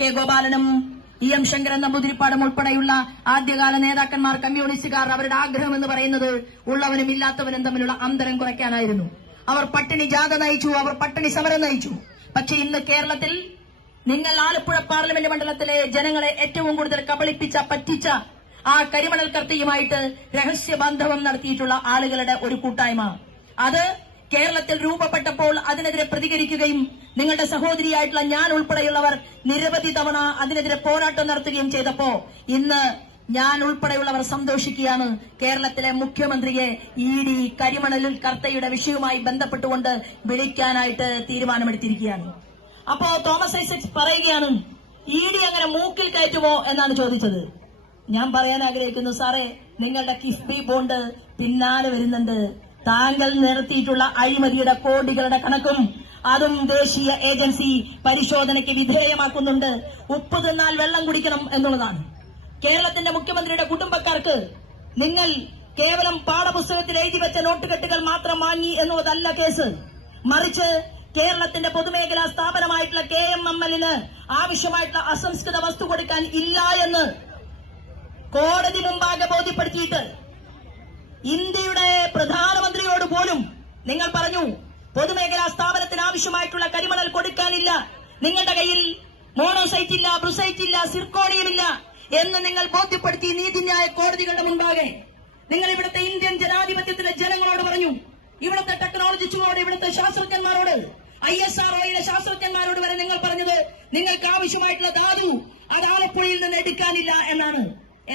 K ഗോപാലനും M Sankaran നമ്പൂതിരിപ്പാടും ഉൾപ്പെടെയുള്ള ആദ്യകാല നേതാക്കന്മാർ, കമ്മ്യൂണിസ്റ്റുകാർ അവരുടെ ആഗ്രഹം എന്ന് പറയുന്നത് ഉള്ളവനും ഇല്ലാത്തവനും തമ്മിലുള്ള അന്തരം കുറയ്ക്കാനായിരുന്നു. അവർ പട്ടിണി ജാഥ നയിച്ചു, അവർ പട്ടിണി സമരം നയിച്ചു. പക്ഷെ ഇന്ന് കേരളത്തിൽ നിങ്ങൾ ആലപ്പുഴ പാർലമെന്റ് മണ്ഡലത്തിലെ ജനങ്ങളെ ഏറ്റവും കൂടുതൽ കബളിപ്പിച്ച, പറ്റിച്ച ആ കരിമണൽ കർത്തയുമായിട്ട് രഹസ്യബാന്ധവം നടത്തിയിട്ടുള്ള ആളുകളുടെ ഒരു കൂട്ടായ്മ, അത് കേരളത്തിൽ രൂപപ്പെട്ടപ്പോൾ അതിനെതിരെ പ്രതികരിക്കുകയും നിങ്ങളുടെ സഹോദരിയായിട്ടുള്ള ഞാൻ ഉൾപ്പെടെയുള്ളവർ നിരവധി തവണ അതിനെതിരെ പോരാട്ടം നടത്തുകയും ചെയ്തപ്പോ ഇന്ന് ഞാൻ ഉൾപ്പെടെയുള്ളവർ സന്തോഷിക്കുകയാണ്. കേരളത്തിലെ മുഖ്യമന്ത്രിയെ ED കരിമണലിൽ കർത്തയുടെ വിഷയവുമായി ബന്ധപ്പെട്ടുകൊണ്ട് വിളിക്കാനായിട്ട് തീരുമാനമെടുത്തിരിക്കുകയാണ്. അപ്പോ തോമസ് ഐസക് പറയുകയാണ്, ED അങ്ങനെ മൂക്കിൽ കയറ്റുമോ എന്നാണ് ചോദിച്ചത്. ഞാൻ പറയാൻ ആഗ്രഹിക്കുന്നു, സാറേ, നിങ്ങളുടെ കിഫ്ബി ബോണ്ട് പിന്നാലെ വരുന്നുണ്ട്. താങ്കൾ നടത്തിയിട്ടുള്ള അഴിമതിയുടെ കോടികളുടെ കണക്കും അതും ദേശീയ ഏജൻസി പരിശോധനയ്ക്ക് വിധേയമാക്കുന്നുണ്ട്. ഉപ്പ് തിന്നാൽ വെള്ളം കുടിക്കണം എന്നുള്ളതാണ്. കേരളത്തിന്റെ മുഖ്യമന്ത്രിയുടെ കുടുംബക്കാർക്ക് നിങ്ങൾ കേവലം പാഠപുസ്തകത്തിൽ എഴുതി വെച്ച നോട്ടുകെട്ടുകൾ മാത്രം വാങ്ങി എന്നുള്ളതല്ല കേസ്. മറിച്ച് കേരളത്തിന്റെ പൊതുമേഖലാ സ്ഥാപനമായിട്ടുള്ള KMML ആവശ്യമായിട്ടുള്ള അസംസ്കൃത വസ്തു കൊടുക്കാൻ ഇല്ല എന്ന് കോടതി മുമ്പാകെ ബോധ്യപ്പെടുത്തിയിട്ട് ഇന്ത്യയുടെ പ്രധാനമന്ത്രിയോട് പോലും നിങ്ങൾ പറഞ്ഞു, പൊതുമേഖലാ സ്ഥാപനത്തിന് ആവശ്യമായിട്ടുള്ള കരിമണൽ കൊടുക്കാനില്ല, നിങ്ങളുടെ കയ്യിൽ മോണോസൈറ്റ് ഇല്ല, ബ്രുസൈറ്റ് ഇല്ല, സിർക്കോണിയമില്ല എന്ന് നിങ്ങൾ ബോധ്യപ്പെടുത്തി നീതിന്യായ കോടതികളുടെ മുൻപാകെ നിങ്ങൾ ഇവിടുത്തെ ഇന്ത്യൻ ജനാധിപത്യത്തിലെ ജനങ്ങളോട് പറഞ്ഞു. ഇവിടുത്തെ ടെക്നോളജിസ്റ്റുകളോട്, ഇവിടുത്തെ ശാസ്ത്രജ്ഞന്മാരോട്, ISROയിലെ ശാസ്ത്രജ്ഞന്മാരോട് വരെ നിങ്ങൾ പറഞ്ഞത് നിങ്ങൾക്ക് ആവശ്യമായിട്ടുള്ള ധാതു അത് ആലപ്പുഴയിൽ നിന്ന് എടുക്കാനില്ല എന്നാണ്.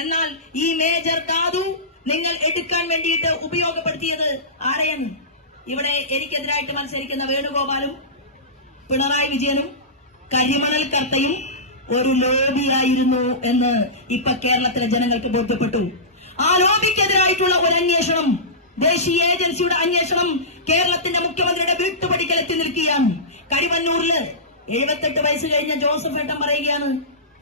എന്നാൽ ഈ മേജർ ധാതു നിങ്ങൾ എടുക്കാൻ വേണ്ടിയിട്ട് ഉപയോഗപ്പെടുത്തിയത് ആരെയാണ്? ഇവിടെ എനിക്കെതിരായിട്ട് മത്സരിക്കുന്ന വേണുഗോപാലും പിണറായി വിജയനും കരിമണൽ കർത്തയും ഒരു ലോബിയായിരുന്നു എന്ന് ഇപ്പൊ കേരളത്തിലെ ജനങ്ങൾക്ക് ബോധ്യപ്പെട്ടു. ആ ലോബിക്കെതിരായിട്ടുള്ള ഒരു അന്വേഷണം, ദേശീയ ഏജൻസിയുടെ അന്വേഷണം കേരളത്തിന്റെ മുഖ്യമന്ത്രിയുടെ വീട്ടുപടിക്കൽ എത്തി നിൽക്കുകയാണ്. കരിവന്നൂരില് 78 വയസ്സ് കഴിഞ്ഞ ജോസഫ് ഏട്ടൻ പറയുകയാണ്,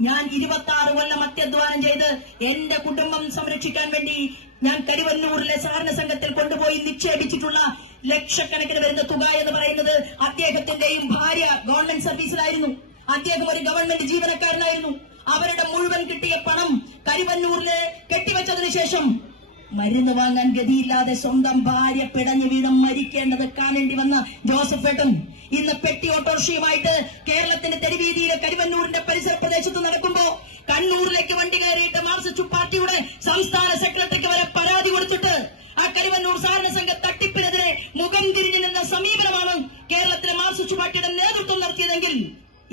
ഞാൻ 26 കൊല്ലം അത്യധ്വാനം ചെയ്ത് എന്റെ കുടുംബം സംരക്ഷിക്കാൻ വേണ്ടി ഞാൻ കരിവന്നൂരിലെ സഹകരണ സംഘത്തിൽ കൊണ്ടുപോയി നിക്ഷേപിച്ചിട്ടുള്ള ലക്ഷക്കണക്കിന് വരുന്ന തുക എന്ന് പറയുന്നത് അദ്ദേഹത്തിന്റെയും ഭാര്യ ഗവൺമെന്റ് സർവീസിലായിരുന്നു. അദ്ദേഹം ഒരു ഗവൺമെന്റ് ജീവനക്കാരനായിരുന്നു. അവരുടെ മുഴുവൻ കിട്ടിയ പണം കരിവന്നൂരില് കെട്ടിവെച്ചതിനു ശേഷം മരുന്ന് വാങ്ങാൻ ഗതിയില്ലാതെ സ്വന്തം ഭാര്യ പിടഞ്ഞു വീണും മരിക്കേണ്ടത് കാണേണ്ടി വന്ന ജോസഫ് ഏട്ടൻ ഇന്ന് പെട്ടി ഓട്ടോറിക്ഷയുമായിട്ട് കേരളത്തിന്റെ തെരുവീതിയിലെ കരിവന്നൂരിന്റെ പരിസര പ്രദേശത്ത് നടക്കുമ്പോ കണ്ണൂരിലേക്ക് വണ്ടി കയറിയിട്ട് മാർക്സിസ്റ്റ് പാർട്ടിയുടെ സംസ്ഥാന സെക്രട്ടറിക്ക് വരെ പരാതി കൊടുത്തിട്ട് ആ കരിവന്നൂർ സഹകരണ സംഘ തട്ടിപ്പിനെതിരെ മുഖം തിരിഞ്ഞു നിന്ന സമീപനമാണ് കേരളത്തിലെ മാർക്സിസ്റ്റ് പാർട്ടിയുടെ നേതൃത്വം നടത്തിയതെങ്കിൽ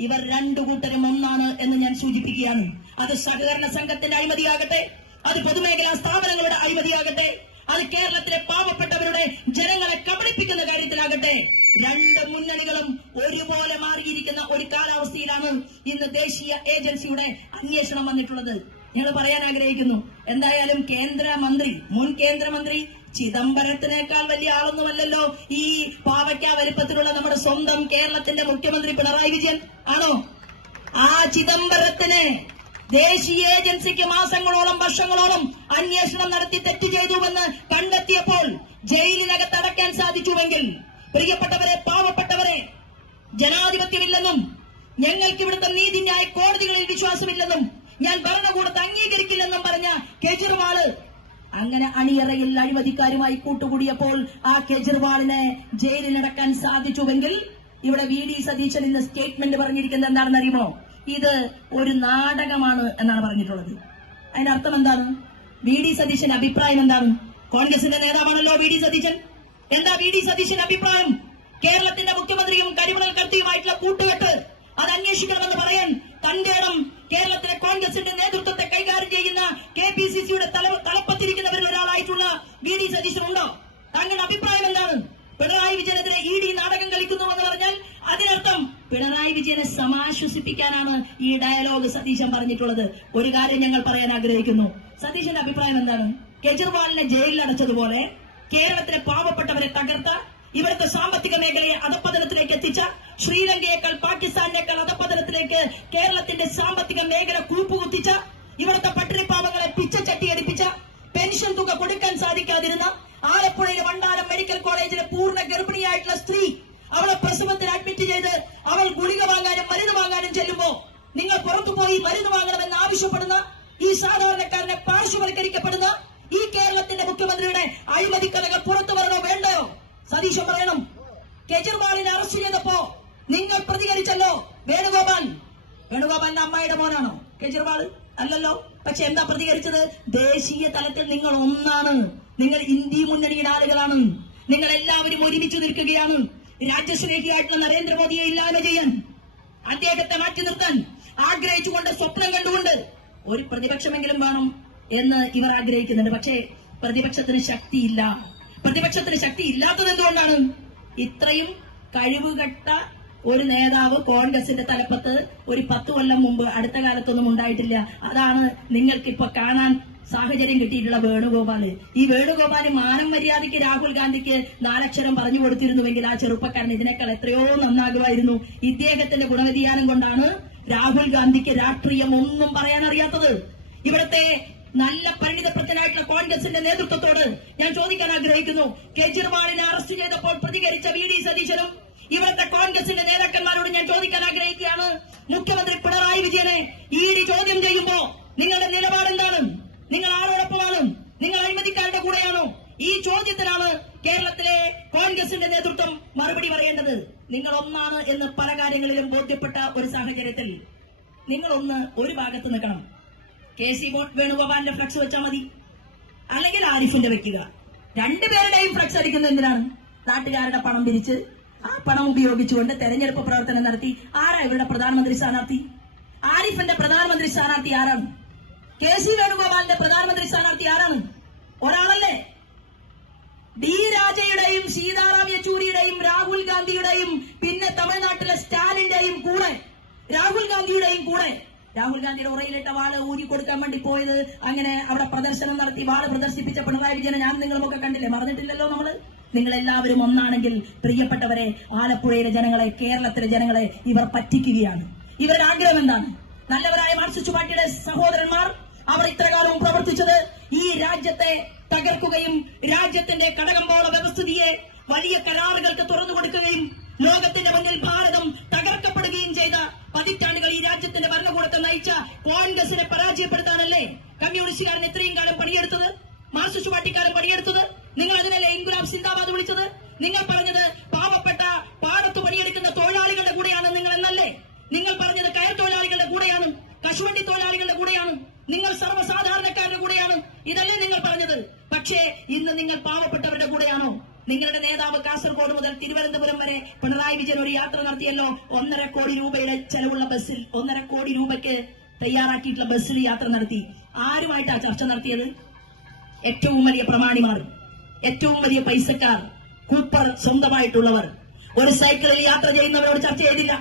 ഇവർ രണ്ടു കൂട്ടരും ഒന്നാണ് എന്ന് ഞാൻ സൂചിപ്പിക്കുകയാണ്. അത് സഹകരണ സംഘത്തിന്റെ അഴിമതിയാകട്ടെ, അത് പൊതുമേഖലാ സ്ഥാപനങ്ങളുടെ അഴിമതിയാകട്ടെ, അത് കേരളത്തിലെ പാവപ്പെട്ടവരുടെ ജനങ്ങളെ കബളിപ്പിക്കുന്ന കാര്യത്തിലാകട്ടെ, രണ്ട് മുന്നണികളും ഒരുപോലെ മാറിയിരിക്കുന്ന ഒരു കാലാവസ്ഥയിലാണ് ഇന്ന് ദേശീയ ഏജൻസിയുടെ അന്വേഷണം വന്നിട്ടുള്ളത്. ഞങ്ങൾ പറയാൻ ആഗ്രഹിക്കുന്നു, എന്തായാലും മുൻ കേന്ദ്രമന്ത്രി ചിദംബരത്തിനേക്കാൾ വലിയ ആളൊന്നുമല്ലല്ലോ ഈ പാവയ്ക്ക വലിപ്പത്തിലുള്ള നമ്മുടെ സ്വന്തം കേരളത്തിന്റെ മുഖ്യമന്ത്രി പിണറായി വിജയൻ ആണോ? ആ ചിദംബരത്തിന് ദേശീയ ഏജൻസിക്ക് മാസങ്ങളോളം വർഷങ്ങളോളം അന്വേഷണം നടത്തി തെറ്റ് ചെയ്തുവെന്ന് കണ്ടെത്തിയപ്പോൾ ജയിലിനകത്ത് അടയ്ക്കാൻ സാധിച്ചുവെങ്കിൽ, പ്രിയപ്പെട്ടവരെ, പാവപ്പെട്ടവരെ, ജനാധിപത്യമില്ലെന്നും ഞങ്ങൾക്ക് ഇവിടുത്തെ നീതിന്യായ കോടതികളിൽ വിശ്വാസമില്ലെന്നും ഞാൻ ഭരണകൂടത്തെ അംഗീകരിക്കില്ലെന്നും പറഞ്ഞ കേജ്രിവാള് അങ്ങനെ അണിയറയിൽ അഴിമതിക്കാരുമായി കൂട്ടുകൂടിയപ്പോൾ ആ കേജ്രിവാളിനെ ജയിലിലടക്കാൻ സാധിച്ചുവെങ്കിൽ, ഇവിടെ VD സതീശൻ ഇന്ന് സ്റ്റേറ്റ്മെന്റ് പറഞ്ഞിരിക്കുന്നത് എന്താണെന്ന് അറിയുമോ? ഇത് ഒരു നാടകമാണ് എന്നാണ് പറഞ്ഞിട്ടുള്ളത്. അതിനർത്ഥം എന്താണ്? VD സതീശന്റെ അഭിപ്രായം എന്താണ്? കോൺഗ്രസിന്റെ നേതാവാണല്ലോ VD സതീശൻ. എന്താ VD സതീശന്റെ അഭിപ്രായം? കേരളത്തിന്റെ മുഖ്യമന്ത്രിയും കരിമണൽ കർത്തിയുമായിട്ടുള്ള കൂട്ടുകെട്ട് അത് അന്വേഷിക്കണമെന്ന് പറയാൻ തന്റേടം കേരളത്തിലെ കോൺഗ്രസിന്റെ നേതൃത്വത്തെ കൈകാര്യം ചെയ്യുന്ന KPCCയുടെ തലപ്പത്തിരിക്കുന്നവരിൽ ഒരാളായിട്ടുള്ള VD സതീശൻ ഉണ്ടോ? താങ്കളുടെ അഭിപ്രായം എന്താണ്? പിണറായി വിജയനെതിരെ ED നാടകം കളിക്കുന്നുവെന്ന് പറഞ്ഞാൽ അതിനർത്ഥം പിണറായി വിജയനെ സമാശ്വസിപ്പിക്കാനാണ് ഈ ഡയലോഗ് സതീശൻ പറഞ്ഞിട്ടുള്ളത്. ഒരു കാര്യം ഞങ്ങൾ പറയാൻ ആഗ്രഹിക്കുന്നു, സതീശന്റെ അഭിപ്രായം എന്താണ്? കേജ്രിവാളിനെ ജയിലിൽ അടച്ചതുപോലെ കേരളത്തിലെ പാവപ്പെട്ടവരെ തകർത്ത, ഇവിടുത്തെ സാമ്പത്തിക മേഖലയെ അധപ്പതനത്തിലേക്ക് എത്തിച്ച, ശ്രീലങ്കയേക്കാൾ പാകിസ്ഥാനേക്കാൾ അധപ്പതനത്തിലേക്ക് കേരളത്തിന്റെ സാമ്പത്തിക മേഖല കൂപ്പുകുത്തിച്ച, ഇവിടുത്തെ പട്ടിണിപ്പാവങ്ങളെ പിച്ചച്ചട്ടിയടിപ്പിച്ച, പെൻഷൻ തുക കൊടുക്കാൻ സാധിക്കാതിരുന്ന, ആലപ്പുഴയിലെ വണ്ടാനം മെഡിക്കൽ കോളേജിലെ പൂർണ്ണ ഗർഭിണിയായിട്ടുള്ള സ്ത്രീ അവളെ പ്രസവത്തിന് അഡ്മിറ്റ് ചെയ്ത് അവൾ ഗുളിക വാങ്ങാനും മരുന്ന് വാങ്ങാനും ചെല്ലുമ്പോ നിങ്ങൾ പുറത്തുപോയി മരുന്ന് വാങ്ങണമെന്ന് ആവശ്യപ്പെടുന്ന ഈ സാധാരണക്കാരനെ പാർശ്വവൽക്കരിക്കപ്പെടുന്ന ഈ കേരളത്തിന്റെ മുഖ്യമന്ത്രിയുടെ അഴിമതിക്കഥകൾ പുറത്തു വരണോ വേണ്ടയോ? സതീശൻ പറയണം. കെജ്രിവാളിനെ അറസ്റ്റ് ചെയ്തപ്പോ നിങ്ങൾ പ്രതികരിച്ചല്ലോ. വേണുഗോപാലിന്റെ അമ്മായിയുടെ മോനാണോ കെജ്രിവാൾ? അല്ലല്ലോ. പക്ഷെ എന്താ പ്രതികരിച്ചത്? ദേശീയ തലത്തിൽ നിങ്ങൾ ഒന്നാണ്, നിങ്ങൾ ഇന്ത്യ മുന്നണിയുടെ ആളുകളാണ്, നിങ്ങൾ എല്ലാവരും ഒരുമിച്ച് നിൽക്കുകയാണ്. രാജ്യസ്നേഹിയായിട്ടുള്ള നരേന്ദ്രമോദിയെ ഇല്ലാതെ ചെയ്യാൻ, അദ്ദേഹത്തെ മാറ്റി നിർത്താൻ ആഗ്രഹിച്ചുകൊണ്ട്, സ്വപ്നം കണ്ടുകൊണ്ട് ഒരു പ്രതിപക്ഷമെങ്കിലും വേണം എന്ന് ഇവർ ആഗ്രഹിക്കുന്നുണ്ട്. പക്ഷേ പ്രതിപക്ഷത്തിന് ശക്തിയില്ല. പ്രതിപക്ഷത്തിന് ശക്തി ഇല്ലാത്തത് എന്തുകൊണ്ടാണ്? ഇത്രയും കഴിവുകെട്ട ഒരു നേതാവ് കോൺഗ്രസിന്റെ തലപ്പത്ത് ഒരു 10 കൊല്ലം മുമ്പ് അടുത്ത കാലത്തൊന്നും ഉണ്ടായിട്ടില്ല. അതാണ് നിങ്ങൾക്കിപ്പോ കാണാൻ സാഹചര്യം കിട്ടിയിട്ടുള്ള വേണുഗോപാല്. ഈ വേണുഗോപാല് മാനം മര്യാദയ്ക്ക് രാഹുൽ ഗാന്ധിക്ക് 4 അക്ഷരം പറഞ്ഞു കൊടുത്തിരുന്നുവെങ്കിൽ ആ ചെറുപ്പക്കാരൻ ഇതിനേക്കാൾ എത്രയോ നന്നാകുമായിരുന്നു. ഇദ്ദേഹത്തിന്റെ ഗുണവ്യതിയാനം കൊണ്ടാണ് രാഹുൽ ഗാന്ധിക്ക് രാഷ്ട്രീയം ഒന്നും പറയാൻ അറിയാത്തത്. ഇവിടുത്തെ നല്ല പരിണിതപ്രജ്ഞനായിട്ടുള്ള കോൺഗ്രസിന്റെ നേതൃത്വത്തോട് ഞാൻ ചോദിക്കാൻ ആഗ്രഹിക്കുന്നു. കെജ്രിവാളിനെ അറസ്റ്റ് ചെയ്തപ്പോൾ പ്രതികരിച്ച വി ഡി സതീശനും ഇവിടുത്തെ കോൺഗ്രസിന്റെ നേതാക്കന്മാരോട് ഞാൻ ചോദിക്കാൻ ആഗ്രഹിക്കുകയാണ്. മുഖ്യമന്ത്രി പിണറായി വിജയനെ ഇഡി ചോദ്യം ചെയ്യുമ്പോ നിങ്ങളുടെ നിലപാട് എന്താണ്? നിങ്ങൾ ആരോടൊപ്പമാണ്? നിങ്ങൾ അഴിമതിക്കാരുടെ കൂടെയാണോ? ഈ ചോദ്യത്തിനാണ് കേരളത്തിലെ കോൺഗ്രസിന്റെ നേതൃത്വം മറുപടി പറയേണ്ടത്. നിങ്ങൾ ഒന്നാണ് എന്ന് പല കാര്യങ്ങളിലും ബോധ്യപ്പെട്ട ഒരു സാഹചര്യത്തിൽ നിങ്ങളൊന്ന് ഒരു ഭാഗത്ത് നിൽക്കണം. കെ.സി. വേണുഗോപാലിന്റെ ഫ്ലക്സ് വെച്ചാൽ മതി, അല്ലെങ്കിൽ ആരിഫിന്റെ വെക്കുക. രണ്ടുപേരുടെയും ഫ്ലക്സ് അടിക്കുന്നത് എന്തിനാണ്? നാട്ടുകാരുടെ പണം പിരിച്ച് ആ പണം ഉപയോഗിച്ചുകൊണ്ട് തെരഞ്ഞെടുപ്പ് പ്രവർത്തനം നടത്തി. ആരാ ഇവരുടെ പ്രധാനമന്ത്രി സ്ഥാനാർത്ഥി? ആരിഫിന്റെ പ്രധാനമന്ത്രി സ്ഥാനാർത്ഥി ആരാണ്? കെ.സി. വേണുഗോപാലിന്റെ പ്രധാനമന്ത്രി സ്ഥാനാർത്ഥി ആരാണ്? ഒരാളല്ലേ? ഡി രാജയുടെയും സീതാറാം യെച്ചൂരിയുടെയും രാഹുൽ ഗാന്ധിയുടെയും പിന്നെ തമിഴ്നാട്ടിലെ സ്റ്റാലിന്റെയും കൂടെ, രാഹുൽ ഗാന്ധിയുടെയും കൂടെ, രാഹുൽ ഗാന്ധിയുടെ ഉറയിലിട്ട വാള് ഊരി കൊടുക്കാൻ വേണ്ടി പോയത്, അങ്ങനെ അവിടെ പ്രദർശനം നടത്തി വാള് പ്രദർശിപ്പിച്ച പിണറായി വിജയനെ ഞാൻ നിങ്ങളുമൊക്കെ കണ്ടില്ലേ? മറന്നിട്ടില്ലല്ലോ നമ്മള്. നിങ്ങളെല്ലാവരും ഒന്നാണെങ്കിൽ പ്രിയപ്പെട്ടവരെ, ആലപ്പുഴയിലെ ജനങ്ങളെ, കേരളത്തിലെ ജനങ്ങളെ ഇവർ പറ്റിക്കുകയാണ്. ഇവരുടെ ആഗ്രഹം എന്താണ്? നല്ലവരായ മാർക്സിസ്റ്റ് പാർട്ടിയുടെ സഹോദരന്മാർ അവർ ഇത്രകാലവും പ്രവർത്തിച്ചത് ഈ രാജ്യത്തെ തകർക്കുകയും രാജ്യത്തിന്റെ കടകമ്പോള വ്യവസ്ഥിതിയെ വലിയ കരാറുകൾക്ക് തുറന്നു കൊടുക്കുകയും ലോകത്തിന്റെ മുന്നിൽ ഭാരതം തകർക്കപ്പെടുകയും ചെയ്ത പതിറ്റാണ്ടുകൾ ഈ രാജ്യത്തിന്റെ ഭരണകൂടത്തെ നയിച്ച കോൺഗ്രസിനെ പരാജയപ്പെടുത്താനല്ലേ കമ്മ്യൂണിസ്റ്റുകാരൻ ഇത്രയും കാലം പണിയെടുത്തത്? മാർക്സിസ്റ്റ് പാർട്ടിക്കാരൻ പണിയെടുത്തത്? നിങ്ങൾ അതിനല്ലേ ഇൻകുലാബ് സിന്ദാബാദ് വിളിച്ചത്? നിങ്ങൾ പറഞ്ഞത് പാവപ്പെട്ട പാടത്ത് പണിയെടുക്കുന്ന തൊഴിലാളികളുടെ കൂടെയാണ് നിങ്ങൾ എന്നല്ലേ? നിങ്ങൾ പറഞ്ഞത് കയർ തൊഴിലാളികളുടെ കൂടെയാണ്, കശുവണ്ടി തൊഴിലാളികളുടെ കൂടെയാണ്, നിങ്ങൾ സർവ്വസാധാരണക്കാരുടെ കൂടെയാണ്. ഇതല്ലേ നിങ്ങൾ പറഞ്ഞത്? പക്ഷേ ഇന്ന് നിങ്ങൾ പാവപ്പെട്ടവരുടെ കൂടെയാണോ? നിങ്ങളുടെ നേതാവ് കാസർഗോഡ് മുതൽ തിരുവനന്തപുരം വരെ പിണറായി വിജയൻ ഒരു യാത്ര നടത്തിയല്ലോ. 1.5 കോടി രൂപയുടെ ചെലവുള്ള ബസ്സിൽ, 1.5 കോടി രൂപയ്ക്ക് തയ്യാറാക്കിയിട്ടുള്ള ബസ്സിൽ യാത്ര നടത്തി. ആരുമായിട്ടാ ചർച്ച നടത്തിയത്? ഏറ്റവും വലിയ പ്രമാണിമാർ, ഏറ്റവും വലിയ പൈസക്കാർ, കൂപ്പർ സ്വന്തമായിട്ടുള്ളവർ, ഒരു സൈക്കിളിൽ യാത്ര ചെയ്യുന്നവരോട് ചർച്ച ചെയ്തില്ല.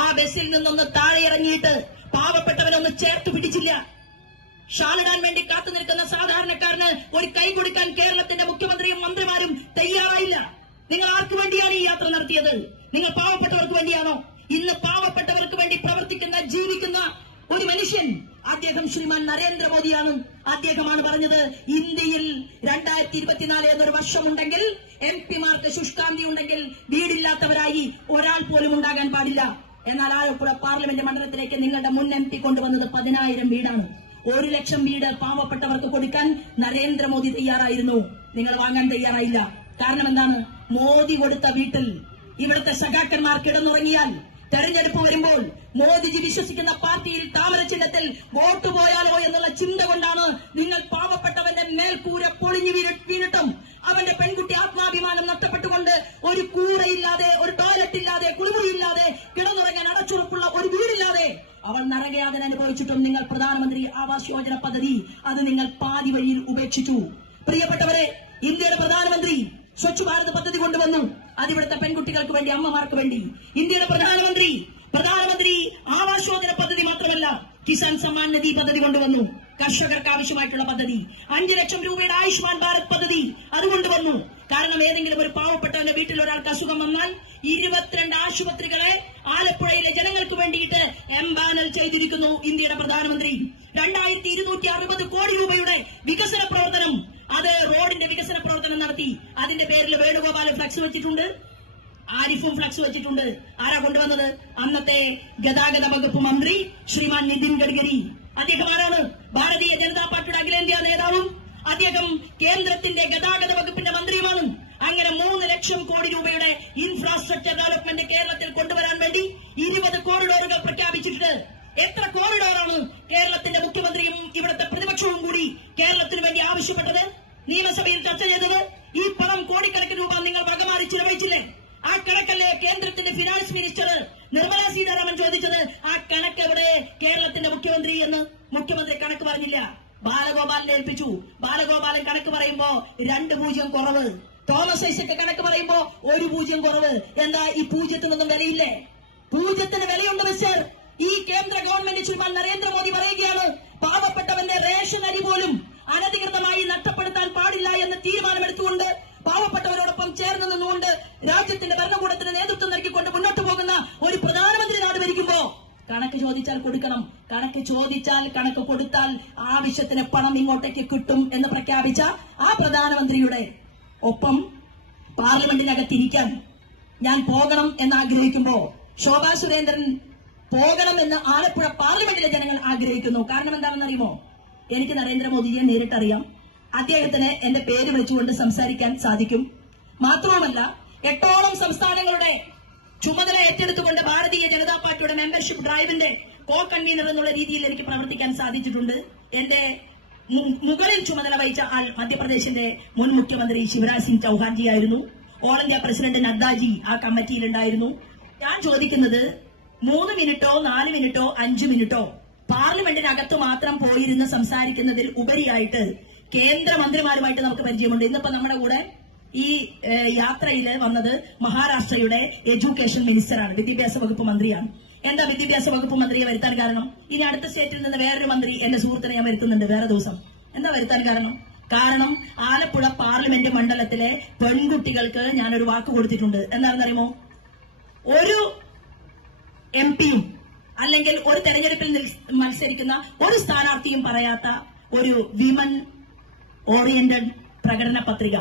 ആ ബസ്സിൽ നിന്നൊന്ന് താഴെ ഇറങ്ങിയിട്ട് പാവപ്പെട്ടവരൊന്ന് ചേർത്ത് പിടിച്ചില്ല. ഷാളിടാൻ വേണ്ടി കാത്തു നിൽക്കുന്ന സാധാരണക്കാരന് ഒരു കൈ കൊടുക്കാൻ കേരളത്തിന്റെ മുഖ്യമന്ത്രിയും മന്ത്രിമാരും തയ്യാറായില്ല. നിങ്ങൾ ആർക്കു വേണ്ടിയാണ് ഈ യാത്ര നടത്തിയത്? നിങ്ങൾ പാവപ്പെട്ടവർക്ക് വേണ്ടിയാണോ? ഇന്ന് പാവപ്പെട്ടവർക്ക് വേണ്ടി പ്രവർത്തിക്കുന്ന, ജീവിക്കുന്ന ഒരു മനുഷ്യൻ, അദ്ദേഹം ശ്രീമാൻ നരേന്ദ്രമോദിയാണ്. അദ്ദേഹമാണ് പറഞ്ഞത്, ഇന്ത്യയിൽ 2024 എന്നൊരു വർഷമുണ്ടെങ്കിൽ MP-മാർക്ക് ശുഷ്കാന്തി ഉണ്ടെങ്കിൽ വീടില്ലാത്തവരായി ഒരാൾ പോലും ഉണ്ടാകാൻ പാടില്ല. എന്നാൽ ആലപ്പുഴ പാർലമെന്റ് മണ്ഡലത്തിലേക്ക് നിങ്ങളുടെ മുൻ MP കൊണ്ടുവന്നത് 10,000 വീടാണ്. 1 ലക്ഷം വീട് പാവപ്പെട്ടവർക്ക് കൊടുക്കാൻ നരേന്ദ്രമോദി തയ്യാറായിരുന്നു. നിങ്ങൾ വാങ്ങാൻ തയ്യാറായില്ല. കാരണം എന്താണ്? മോദി കൊടുത്ത വീട്ടിൽ ഇവിടുത്തെ സഖാക്കന്മാർ കിടന്നുറങ്ങിയാൽ തെരഞ്ഞെടുപ്പ് വരുമ്പോൾ മോദിജി വിശ്വസിക്കുന്ന പാർട്ടിയിൽ താമര ചിഹ്നത്തിൽ വോട്ട് പോയാലോ എന്നുള്ള ചിന്ത കൊണ്ടാണ് നിങ്ങൾ പാവപ്പെട്ടവന്റെ മേൽക്കൂര പൊളിഞ്ഞു വീണിട്ടും അവന്റെ പെൺകുട്ടി ആത്മാഭിമാനം നഷ്ടപ്പെട്ടുകൊണ്ട് ഒരു കൂരയില്ലാതെ, ഒരു ടോയ്ലറ്റ് ഇല്ലാതെ, കുളിമുറിയില്ലാതെ, കിടന്നുറങ്ങാൻ അടച്ചുറപ്പുള്ള ഒരു വീടില്ലാതെ അവൾ നരകയാതന അനുഭവിച്ചിട്ടും നിങ്ങൾ പ്രധാനമന്ത്രി ആവാസ് യോജന പദ്ധതി അത് നിങ്ങൾ പാതി വഴിയിൽ ഉപേക്ഷിച്ചു. പ്രിയപ്പെട്ടവരെ, ഇന്ത്യയുടെ പ്രധാനമന്ത്രി സ്വച്ഛ് ഭാരത് പദ്ധതി കൊണ്ടുവന്നു. അതിവിടുത്തെ പെൺകുട്ടികൾക്ക് വേണ്ടി, അമ്മമാർക്ക് വേണ്ടി. ഇന്ത്യയുടെ പ്രധാനമന്ത്രി ആവാസ് യോജന പദ്ധതി മാത്രമല്ല, കിസാൻ സമ്മാൻ നിധി പദ്ധതി കൊണ്ടുവന്നു. കർഷകർക്ക് ആവശ്യമായിട്ടുള്ള പദ്ധതി. 5 ലക്ഷം രൂപയുടെ ആയുഷ്മാൻ ഭാരത് പദ്ധതി അത് കൊണ്ടുവന്നു. കാരണം ഏതെങ്കിലും ഒരു പാവപ്പെട്ടവന്റെ വീട്ടിൽ ഒരാൾക്ക് അസുഖം വന്നാൽ 22 ആശുപത്രികളെ ആലപ്പുഴയിലെ ജനങ്ങൾക്ക് വേണ്ടിയിട്ട് എംപാനൽ ചെയ്തിരിക്കുന്നു ഇന്ത്യയുടെ പ്രധാനമന്ത്രി. 2260 കോടി രൂപയുടെ വികസന പ്രവർത്തനം, അത് റോഡിന്റെ വികസന പ്രവർത്തനം നടത്തി. അതിന്റെ പേരിൽ വേണുഗോപാൽ ഫ്ലക്സ് വെച്ചിട്ടുണ്ട്. ആരിഫും ഫ്ലക്സ് വെച്ചിട്ടുണ്ട്. ആരാ കൊണ്ടുവന്നത്? അന്നത്തെ ഗതാഗത വകുപ്പ് മന്ത്രി ശ്രീമാൻ നിതിൻ ഗഡ്കരി. അദ്ദേഹം ആരാണ്? ഭാരതീയ ജനതാ പാർട്ടിയുടെ അഖിലേന്ത്യാ നേതാവും അദ്ദേഹം കേന്ദ്രത്തിന്റെ ഗതാഗത വകുപ്പിന്റെ മന്ത്രിയുമാണ്. അങ്ങനെ 3 ലക്ഷം കോടി രൂപയുടെ ഇൻഫ്രാസ്ട്രക്ചർ ഡെവലപ്മെന്റ് കേരളത്തിൽ കൊണ്ടുവരാൻ വേണ്ടി 20 കോറിഡോറുകൾ പ്രഖ്യാപിച്ചിട്ടുണ്ട്. എത്ര കോറിഡോറാണ് കേരളത്തിന്റെ മുഖ്യമന്ത്രിയും ഇവിടുത്തെ പ്രതിപക്ഷവും കൂടി കേരളത്തിന് വേണ്ടി ആവശ്യപ്പെട്ടത്, നിയമസഭയിൽ ചർച്ച ചെയ്തത്? ഈ പണം കോടിക്കണക്കിന് രൂപ നിങ്ങൾ വകമാറി ചിലവഴിച്ചില്ലേ? ആ കണക്കല്ലേ കേന്ദ്രത്തിന്റെ ഫിനാൻസ് മിനിസ്റ്റർ നിർമ്മല സീതാരാമൻ ചോദിച്ചത്? ആ കണക്ക് എവിടെ കേരളത്തിന്റെ മുഖ്യമന്ത്രി എന്ന്? മുഖ്യമന്ത്രി കണക്ക് പറഞ്ഞില്ല, ബാലഗോപാലിനെ ഏൽപ്പിച്ചു. ബാലഗോപാലൻ കണക്ക് പറയുമ്പോ 2 കുറവ്. തോമസ് ഐസക് കണക്ക് പറയുമ്പോ 1 കുറവ്. എന്താ ഈ 0-നൊന്നും വിലയില്ലേ? 0-ന് വിലയുണ്ട് മിസ്റ്റർ. ഈ കേന്ദ്ര ഗവൺമെന്റ് ശ്രീമാൻ നരേന്ദ്രമോദി പറയുകയാണ്, പാവപ്പെട്ടവന്റെ റേഷൻ അരി പോലും അനധികൃതമായി നഷ്ടപ്പെടുത്താൻ പാടില്ല എന്ന തീരുമാനമെടുത്തുകൊണ്ട് പാവപ്പെട്ടവരോടൊപ്പം ചേർന്ന് നിന്നുകൊണ്ട് രാജ്യത്തിന്റെ ഭരണകൂടത്തിന് നേതൃത്വം നൽകിക്കൊണ്ട് മുന്നോട്ട് പോകുന്ന ഒരു പ്രധാനമന്ത്രി നാട് ഭരിക്കുമ്പോ കണക്ക് ചോദിച്ചാൽ കൊടുക്കണം, കണക്ക് ചോദിച്ചാൽ കണക്ക് കൊടുത്താൽ ആവശ്യത്തിന് പണം ഇങ്ങോട്ടേക്ക് കിട്ടും എന്ന് പ്രഖ്യാപിച്ച ആ പ്രധാനമന്ത്രിയുടെ ഒപ്പം പാർലമെന്റിനകത്തിരിക്കാൻ ഞാൻ പോകണം എന്ന് ആഗ്രഹിക്കുമ്പോ ശോഭാ സുരേന്ദ്രൻ പോകണമെന്ന് ആലപ്പുഴ പാർലമെന്റിലെ ജനങ്ങൾ ആഗ്രഹിക്കുന്നു. കാരണം എന്താണെന്ന് അറിയുമോ? എനിക്ക് നരേന്ദ്രമോദിയെ നേരിട്ടറിയാം. അദ്ദേഹത്തിന് എന്റെ പേര് വിളിച്ചുകൊണ്ട് സംസാരിക്കാൻ സാധിക്കും. മാത്രവുമല്ല 8ഓളം സംസ്ഥാനങ്ങളുടെ ചുമതല ഏറ്റെടുത്തുകൊണ്ട് ഭാരതീയ ജനതാ പാർട്ടിയുടെ മെമ്പർഷിപ്പ് ഡ്രൈവിന്റെ കോ കൺവീനർ എന്നുള്ള രീതിയിൽ എനിക്ക് പ്രവർത്തിക്കാൻ സാധിച്ചിട്ടുണ്ട്. എന്റെ മുകളിൽ ചുമതല വഹിച്ച ആൾ മധ്യപ്രദേശിന്റെ മുൻ മുഖ്യമന്ത്രി ശിവരാജ് സിംഗ് ചൌഹാൻജി ആയിരുന്നു. ഓൾ ഇന്ത്യ പ്രസിഡന്റ് നദ്ദാജി ആ കമ്മിറ്റിയിലുണ്ടായിരുന്നു. ഞാൻ ചോദിക്കുന്നത് 3 മിനിറ്റോ 4 മിനിറ്റോ 5 മിനിറ്റോ പാർലമെന്റിനകത്ത് മാത്രം പോയിരുന്ന് സംസാരിക്കുന്നതിൽ ഉപരിയായിട്ട് കേന്ദ്രമന്ത്രിമാരുമായിട്ട് നമുക്ക് പരിചയമുണ്ട്. ഇന്നിപ്പോ നമ്മുടെ കൂടെ ഈ യാത്രയിൽ വന്നത് മഹാരാഷ്ട്രയുടെ എഡ്യൂക്കേഷൻ മിനിസ്റ്ററാണ്, വിദ്യാഭ്യാസ വകുപ്പ് മന്ത്രിയാണ്. എന്താ വിദ്യാഭ്യാസ വകുപ്പ് മന്ത്രിയെ വരുത്താൻ കാരണം? ഇനി അടുത്ത സ്റ്റേറ്റിൽ നിന്ന് വേറൊരു മന്ത്രി എന്റെ സുഹൃത്തിനെ ഞാൻ വരുത്തുന്നുണ്ട് വേറെ ദിവസം. എന്താ വരുത്താൻ കാരണം ആലപ്പുഴ പാർലമെന്റ് മണ്ഡലത്തിലെ പെൺകുട്ടികൾക്ക് ഞാനൊരു വാക്ക് കൊടുത്തിട്ടുണ്ട്. എന്താണെന്നറിയുമോ? ഒരു എംപിയും അല്ലെങ്കിൽ ഒരു തെരഞ്ഞെടുപ്പിൽ മത്സരിക്കുന്ന ഒരു സ്ഥാനാർത്ഥിയും പറയാത്ത ഒരു വിമൻ ഓറിയന്റഡ് പ്രകടന പത്രിക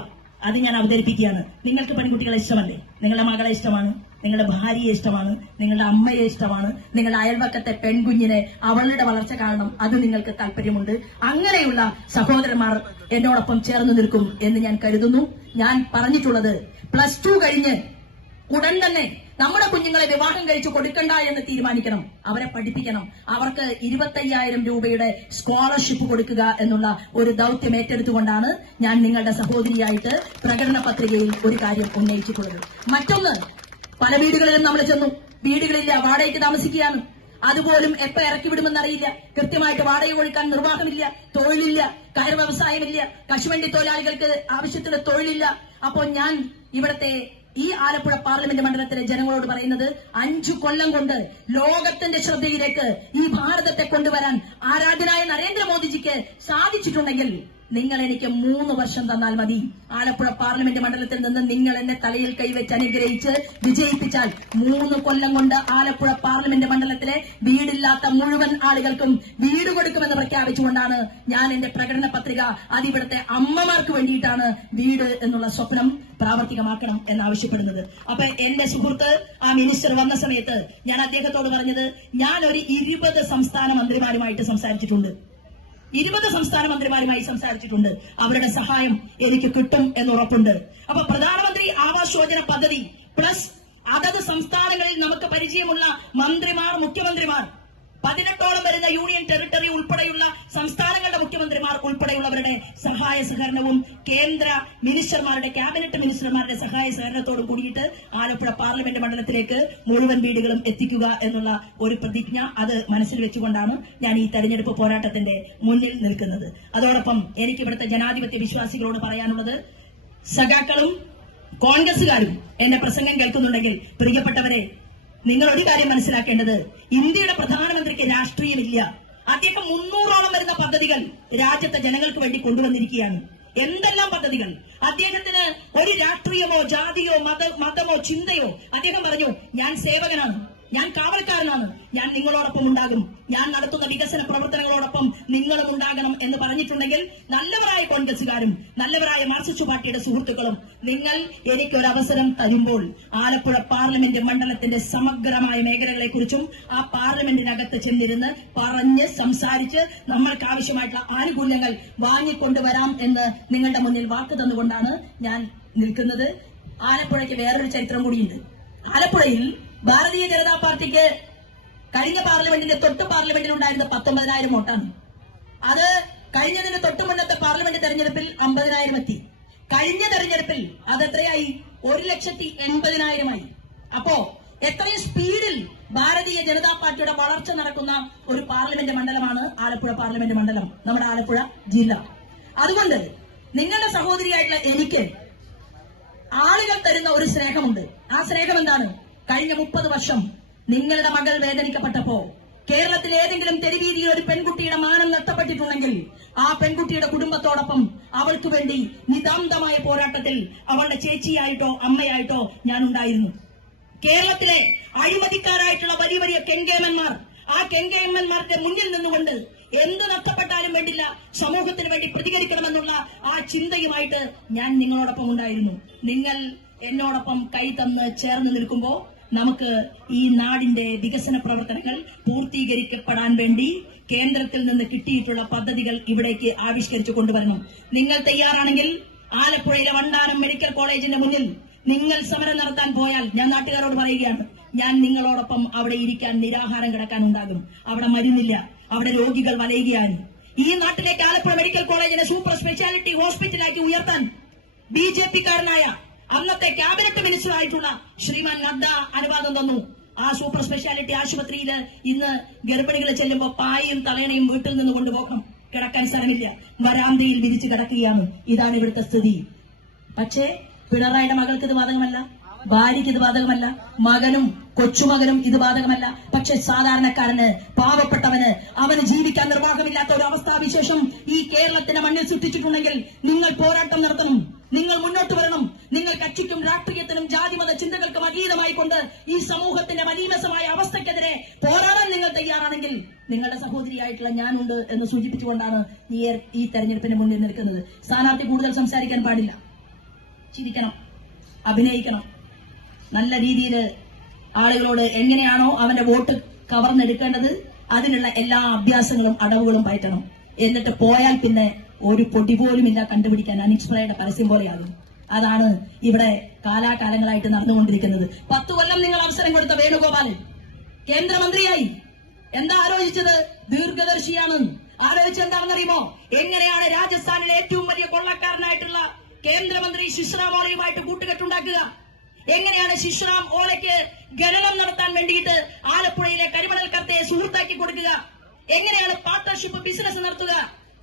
അത് ഞാൻ അവതരിപ്പിക്കുകയാണ്. നിങ്ങൾക്ക് പെൺകുട്ടികളെ ഇഷ്ടമല്ലേ? നിങ്ങളുടെ മകളെ ഇഷ്ടമാണ്, നിങ്ങളുടെ ഭാര്യയെ ഇഷ്ടമാണ്, നിങ്ങളുടെ അമ്മയെ ഇഷ്ടമാണ്, നിങ്ങളുടെ അയൽവക്കത്തെ പെൺകുഞ്ഞിനെ അവളുടെ വളർച്ച കാണണം, അത് നിങ്ങൾക്ക് താല്പര്യമുണ്ട്. അങ്ങനെയുള്ള സഹോദരന്മാർ എന്നോടൊപ്പം ചേർന്ന് നിൽക്കും എന്ന് ഞാൻ കരുതുന്നു. ഞാൻ പറഞ്ഞിട്ടുള്ളത് +2 കഴിഞ്ഞ് ഉടൻ തന്നെ നമ്മുടെ കുഞ്ഞുങ്ങളെ വിവാഹം കഴിച്ചു കൊടുക്കണ്ട എന്ന് തീരുമാനിക്കണം. അവരെ പഠിപ്പിക്കണം. അവർക്ക് 25,000 രൂപയുടെ സ്കോളർഷിപ്പ് കൊടുക്കുക എന്നുള്ള ഒരു ദൌത്യം ഏറ്റെടുത്തുകൊണ്ടാണ് ഞാൻ നിങ്ങളുടെ സഹോദരിയായിട്ട് പ്രകടന പത്രികയിൽ ഒരു കാര്യം ഉന്നയിച്ചിട്ടുള്ളത്. മറ്റൊന്ന്, പല വീടുകളിലും നമ്മൾ ചെന്നു, വീടുകളില്ല, വാടകയ്ക്ക് താമസിക്കുകയാണ്. അതുപോലും എപ്പോ ഇറക്കി വിടുമെന്നറിയില്ല. കൃത്യമായിട്ട് വാടക കൊടുക്കാൻ നിർവാഹമില്ല, തൊഴിലില്ല, കയർ വ്യവസായമില്ല, കശുവണ്ടി തൊഴിലാളികൾക്ക് ആവശ്യത്തിന് തൊഴിലില്ല. അപ്പോൾ ഞാൻ ഇവിടത്തെ ഈ ആലപ്പുഴ പാർലമെന്റ് മണ്ഡലത്തിലെ ജനങ്ങളോട് പറയുന്നത് 5 കൊല്ലം കൊണ്ട് ലോകത്തിന്റെ ശ്രദ്ധയിലേക്ക് ഈ ഭാരതത്തെ കൊണ്ടുവരാൻ ആരാധ്യനായ നരേന്ദ്രമോദിജിക്ക് സാധിച്ചിട്ടുണ്ടെങ്കിൽ നിങ്ങൾ എനിക്ക് 3 വർഷം തന്നാൽ മതി. ആലപ്പുഴ പാർലമെന്റ് മണ്ഡലത്തിൽ നിന്ന് നിങ്ങൾ എന്നെ തലയിൽ കൈവച്ച് അനുഗ്രഹിച്ച് വിജയിപ്പിച്ചാൽ 3 കൊല്ലം കൊണ്ട് ആലപ്പുഴ പാർലമെന്റ് മണ്ഡലത്തിലെ വീടില്ലാത്ത മുഴുവൻ ആളുകൾക്കും വീട് കൊടുക്കുമെന്ന് പ്രഖ്യാപിച്ചുകൊണ്ടാണ് ഞാൻ എന്റെ പ്രകടന പത്രിക അതിവിടുത്തെ അമ്മമാർക്ക് വേണ്ടിയിട്ടാണ് വീട് എന്നുള്ള സ്വപ്നം പ്രാവർത്തികമാക്കണം എന്നാവശ്യപ്പെടുന്നത്. അപ്പൊ എന്റെ സുഹൃത്ത് ആ മിനിസ്റ്റർ വന്ന സമയത്ത് ഞാൻ അദ്ദേഹത്തോട് പറഞ്ഞത്, ഞാൻ ഒരു 20 സംസ്ഥാന മന്ത്രിമാരുമായിട്ട് സംസാരിച്ചിട്ടുണ്ട്. 20 സംസ്ഥാന മന്ത്രിമാരുമായി സംസാരിച്ചിട്ടുണ്ട്. അവരുടെ സഹായം എനിക്ക് കിട്ടും എന്ന് ഉറപ്പുണ്ട്. അപ്പൊ പ്രധാനമന്ത്രി ആവാസ് യോജന പദ്ധതി പ്ലസ് അതത് സംസ്ഥാനങ്ങളിൽ നമുക്ക് പരിചയമുള്ള മന്ത്രിമാർ, മുഖ്യമന്ത്രിമാർ, 18ഓളം വരുന്ന യൂണിയൻ ടെറിട്ടറി ഉൾപ്പെടെയുള്ള സംസ്ഥാനങ്ങളുടെ മുഖ്യമന്ത്രിമാർ ഉൾപ്പെടെയുള്ളവരുടെ സഹായ സഹകരണവും കേന്ദ്ര മിനിസ്റ്റർമാരുടെ, ക്യാബിനറ്റ് മിനിസ്റ്റർമാരുടെ സഹായ സഹകരണത്തോടും കൂടിയിട്ട് ആലപ്പുഴ പാർലമെന്റ് മണ്ഡലത്തിലേക്ക് മുഴുവൻ വീടുകളും എത്തിക്കുക എന്നുള്ള ഒരു പ്രതിജ്ഞ അത് മനസ്സിൽ വെച്ചുകൊണ്ടാണ് ഞാൻ ഈ തെരഞ്ഞെടുപ്പ് പോരാട്ടത്തിന്റെ മുന്നിൽ നിൽക്കുന്നത്. അതോടൊപ്പം എനിക്ക് ഇവിടുത്തെ ജനാധിപത്യ വിശ്വാസികളോട് പറയാനുള്ളത്, സഖാക്കളും കോൺഗ്രസുകാരും എന്റെ പ്രസംഗം കേൾക്കുന്നുണ്ടെങ്കിൽ പ്രിയപ്പെട്ടവരെ, നിങ്ങൾ ഒരു കാര്യം മനസ്സിലാക്കേണ്ടത്, ഇന്ത്യയുടെ പ്രധാനമന്ത്രിക്ക് രാഷ്ട്രീയമില്ല. അദ്ദേഹം 300ഓളം വരുന്ന പദ്ധതികൾ രാജ്യത്തെ ജനങ്ങൾക്ക് വേണ്ടി കൊണ്ടുവന്നിരിക്കുകയാണ്. എന്തെല്ലാം പദ്ധതികൾ! അദ്ദേഹത്തിന് ഒരു രാഷ്ട്രീയമോ ജാതിയോ മതമോ ചിന്തയോ, അദ്ദേഹം പറഞ്ഞു, ഞാൻ സേവകനാണ്, ഞാൻ കാവൽക്കാരനാണ്, ഞാൻ നിങ്ങളോടൊപ്പം ഉണ്ടാകും, ഞാൻ നടത്തുന്ന വികസന പ്രവർത്തനങ്ങളോടൊപ്പം നിങ്ങളും ഉണ്ടാകണം എന്ന് പറഞ്ഞിട്ടുണ്ടെങ്കിൽ നല്ലവരായ കോൺഗ്രസുകാരും നല്ലവരായ മാർക്സിസ്റ്റ് പാർട്ടിയുടെ സുഹൃത്തുക്കളും നിങ്ങൾ എനിക്കൊരു അവസരം തരുമ്പോൾ ആലപ്പുഴ പാർലമെന്റ് മണ്ഡലത്തിന്റെ സമഗ്രമായ മേഖലകളെ കുറിച്ചും ആ പാർലമെന്റിനകത്ത് ചെന്നിരുന്ന് പറഞ്ഞ് സംസാരിച്ച് നമ്മൾക്ക് ആവശ്യമായിട്ടുള്ള ആനുകൂല്യങ്ങൾ വാങ്ങിക്കൊണ്ടുവരാം എന്ന് നിങ്ങളുടെ മുന്നിൽ വാക്ക് തന്നുകൊണ്ടാണ് ഞാൻ നിൽക്കുന്നത്. ആലപ്പുഴയ്ക്ക് വേറൊരു ചരിത്രം കൂടിയുണ്ട്. ആലപ്പുഴയിൽ ഭാരതീയ ജനതാ പാർട്ടിക്ക് കഴിഞ്ഞ പാർലമെന്റിന്റെ തൊട്ട് പാർലമെന്റിൽ ഉണ്ടായിരുന്ന 19,000 വോട്ടാണ്. അത് കഴിഞ്ഞതിന് തൊട്ട് മുന്നത്തെ പാർലമെന്റ് തെരഞ്ഞെടുപ്പിൽ 50,000 എത്തി. കഴിഞ്ഞ തെരഞ്ഞെടുപ്പിൽ അത് എത്രയായി? 1,80,000 അപ്പോ എത്രയും സ്പീഡിൽ ഭാരതീയ ജനതാ പാർട്ടിയുടെ വളർച്ച നടക്കുന്ന ഒരു പാർലമെന്റ് മണ്ഡലമാണ് ആലപ്പുഴ പാർലമെന്റ് മണ്ഡലം, നമ്മുടെ ആലപ്പുഴ ജില്ല. അതുകൊണ്ട് നിങ്ങളുടെ സഹോദരിയായിട്ടുള്ള എനിക്ക് ആളുകൾ തരുന്ന ഒരു സ്നേഹമുണ്ട്. ആ സ്നേഹം എന്താണ്? കഴിഞ്ഞ 30 വർഷം നിങ്ങളുടെ മകൾ വേദനിക്കപ്പെട്ടപ്പോ കേരളത്തിൽ ഏതെങ്കിലും തെരുവീതിയിൽ ഒരു പെൺകുട്ടിയുടെ മാനം നഷ്ടപ്പെട്ടിട്ടുണ്ടെങ്കിൽ ആ പെൺകുട്ടിയുടെ കുടുംബത്തോടൊപ്പം അവൾക്ക് വേണ്ടി നിതാന്തമായ പോരാട്ടത്തിൽ അവളുടെ ചേച്ചിയായിട്ടോ അമ്മയായിട്ടോ ഞാൻ ഉണ്ടായിരുന്നു. കേരളത്തിലെ അഴിമതിക്കാരായിട്ടുള്ള വലിയ വലിയ കെങ്കേമന്മാർ, ആ കെങ്കേമന്മാരുടെ മുന്നിൽ നിന്നുകൊണ്ട് എന്ത് നഷ്ടപ്പെട്ടാലും വേണ്ടില്ല, സമൂഹത്തിന് വേണ്ടി പ്രതികരിക്കണമെന്നുള്ള ആ ചിന്തയുമായിട്ട് ഞാൻ നിങ്ങളോടൊപ്പം ഉണ്ടായിരുന്നു. നിങ്ങൾ എന്നോടൊപ്പം കൈ തന്ന് ചേർന്ന് നിൽക്കുമ്പോൾ നമുക്ക് ഈ നാടിന്റെ വികസന പ്രവർത്തനങ്ങൾ പൂർത്തീകരിക്കപ്പെടാൻ വേണ്ടി കേന്ദ്രത്തിൽ നിന്ന് കിട്ടിയിട്ടുള്ള പദ്ധതികൾ ഇവിടേക്ക് ആവിഷ്കരിച്ചു കൊണ്ടുവരണം. നിങ്ങൾ തയ്യാറാണെങ്കിൽ ആലപ്പുഴയിലെ വണ്ടാനം മെഡിക്കൽ കോളേജിന്റെ മുന്നിൽ നിങ്ങൾ സമരം നടത്താൻ പോയാൽ ഞാൻ നാട്ടുകാരോട് പറയുകയാണ്, ഞാൻ നിങ്ങളോടൊപ്പം അവിടെ ഇരിക്കാൻ, നിരാഹാരം കിടക്കാൻ ഉണ്ടാകും. അവിടെ മരുന്നില്ല, അവിടെ രോഗികൾ വലയുകയാണ്. ഈ നാട്ടിലേക്ക് ആലപ്പുഴ മെഡിക്കൽ കോളേജിനെ സൂപ്പർ സ്പെഷ്യാലിറ്റി ഹോസ്പിറ്റലാക്കി ഉയർത്താൻ ബിജെപിക്കാരനായ അന്നത്തെ ക്യാബിനറ്റ് മിനിസ്റ്റർ ആയിട്ടുള്ള ശ്രീമാൻ നദ്ദ അനുവാദം തന്നു. ആ സൂപ്പർ സ്പെഷ്യാലിറ്റി ആശുപത്രിയിൽ ഇന്ന് ഗർഭിണികൾ ചെല്ലുമ്പോൾ പായും തലയണയും വീട്ടിൽ നിന്ന് കൊണ്ടുപോകണം, കിടക്കാൻ സ്ഥലമില്ല, വരാന്തയിൽ വിരിച്ചു കിടക്കുകയാണ്. ഇതാണ് ഇവിടുത്തെ സ്ഥിതി. പക്ഷേ പിണറായിയുടെ മകൾക്ക് ഇത് ബാധകമല്ല, ഭാര്യയ്ക്ക് ഇത് ബാധകമല്ല, മകനും കൊച്ചുമകനും ഇത് ബാധകമല്ല. പക്ഷെ സാധാരണക്കാരന്, പാവപ്പെട്ടവന്, അവന് ജീവിക്കാൻ നിർവാഹമില്ലാത്ത ഒരു അവസ്ഥാവിശേഷം ഈ കേരളത്തിന്റെ മണ്ണിൽ സൃഷ്ടിച്ചിട്ടുണ്ടെങ്കിൽ നിങ്ങൾ പോരാട്ടം നടത്തണം, നിങ്ങൾ മുന്നോട്ട് വരണം. നിങ്ങൾ കക്ഷിക്കും രാഷ്ട്രീയത്തിനും ജാതിമത ചിന്തകൾക്കും അതീതമായി കൊണ്ട് ഈ സമൂഹത്തിന്റെ മലീമസമായ അവസ്ഥക്കെതിരെ പോരാടാൻ നിങ്ങൾ തയ്യാറാണെങ്കിൽ നിങ്ങളുടെ സഹോദരിയായിട്ടുള്ള ഞാനുണ്ട് എന്ന് സൂചിപ്പിച്ചുകൊണ്ടാണ് ഈ തെരഞ്ഞെടുപ്പിന് മുന്നിൽ നിൽക്കുന്നത്. സ്ഥാനാർത്ഥി കൂടുതൽ സംസാരിക്കാൻ പാടില്ല, ചിരിക്കണം, അഭിനയിക്കണം, നല്ല രീതിയിൽ ആളുകളോട് എങ്ങനെയാണോ അവന്റെ വോട്ട് കവർന്നെടുക്കേണ്ടത് അതിനുള്ള എല്ലാ അഭ്യാസങ്ങളും അടവുകളും പയറ്റണം. എന്നിട്ട് പോയാൽ പിന്നെ ഒരു പൊടി പോലും ഇല്ല കണ്ടുപിടിക്കാൻ, അനിക്സ്പ്രയുടെ പരസ്യം പോലെയാകും. അതാണ് ഇവിടെ കാലാകാലങ്ങളായിട്ട് നടന്നുകൊണ്ടിരിക്കുന്നത്. 10 കൊല്ലം നിങ്ങൾ അവസരം കൊടുത്ത വേണുഗോപാലൻ കേന്ദ്രമന്ത്രിയായി. എന്താ ആലോചിച്ചത്? ദീർഘദർശിയാണ്. ആലോചിച്ചെന്താണെന്നറിയുമോ? എങ്ങനെയാണ് രാജസ്ഥാനിലെ ഏറ്റവും വലിയ കൊള്ളക്കാരനായിട്ടുള്ള കേന്ദ്രമന്ത്രി ശിശ്രാം ഓലയുമായിട്ട് കൂട്ടുകെട്ടുണ്ടാക്കുക, എങ്ങനെയാണ് ശിശ്രാം ഓലയ്ക്ക് ഖനനം നടത്താൻ വേണ്ടിയിട്ട് ആലപ്പുഴയിലെ കരിമണൽ കർത്തയെ സുഹൃത്താക്കി കൊടുക്കുക, എങ്ങനെയാണ് പാർട്ണർഷിപ്പ് ബിസിനസ് നടത്തുക.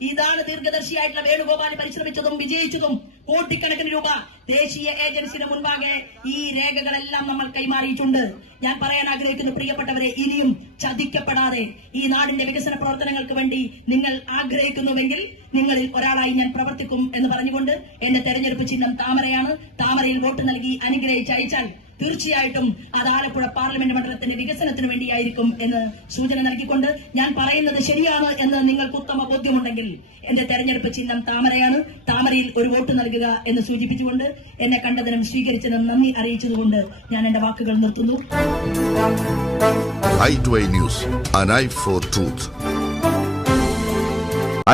ഇതാണ് ദീർഘദർശിയായിട്ടുള്ള വേണുഗോപാൽ പരിശ്രമിച്ചതും വിജയിച്ചതും. കോടിക്കണക്കിന് രൂപ ദേശീയ ഏജൻസിന് മുൻപാകെ ഈ രേഖകളെല്ലാം നമ്മൾ കൈമാറിയിട്ടുണ്ട്. ഞാൻ പറയാൻ ആഗ്രഹിക്കുന്നു പ്രിയപ്പെട്ടവരെ, ഇനിയും ചതിക്കപ്പെടാതെ ഈ നാടിന്റെ വികസന പ്രവർത്തനങ്ങൾക്ക് വേണ്ടി നിങ്ങൾ ആഗ്രഹിക്കുന്നുവെങ്കിൽ നിങ്ങളിൽ ഒരാളായി ഞാൻ പ്രവർത്തിക്കും എന്ന് പറഞ്ഞുകൊണ്ട് എന്റെ തെരഞ്ഞെടുപ്പ് ചിഹ്നം താമരയാണ്. താമരയിൽ വോട്ട് നൽകി അനുഗ്രഹിച്ചയച്ചാൽ തീർച്ചയായിട്ടും അത് ആലപ്പുഴ പാർലമെന്റ് മണ്ഡലത്തിന്റെ വികസനത്തിന് വേണ്ടിയായിരിക്കും എന്ന് സൂചന നൽകിക്കൊണ്ട് ഞാൻ പറയുന്നത് ശരിയാണ് എന്ന് നിങ്ങൾക്ക് ഉത്തമ ബോധ്യമുണ്ടെങ്കിൽ എന്റെ തെരഞ്ഞെടുപ്പ് ചിഹ്നം താമരയാണ്. താമരയിൽ ഒരു വോട്ട് നൽകുക എന്ന് സൂചിപ്പിച്ചുകൊണ്ട് എന്നെ കണ്ടതിനും സ്വീകരിച്ചതിനും നന്ദി അറിയിച്ചതുകൊണ്ട് ഞാൻ എന്റെ വാക്കുകൾ നിർത്തുന്നു. i2i News, an eye for truth.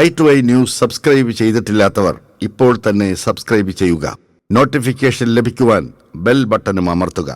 i2i News subscribe ചെയ്തിട്ടില്ലാത്തവർ ഇപ്പോൾ തന്നെ സബ്സ്ക്രൈബ് ചെയ്യുക. നോട്ടിഫിക്കേഷൻ ലഭിക്കുവാൻ ബെൽ ബട്ടണും അമർത്തുക.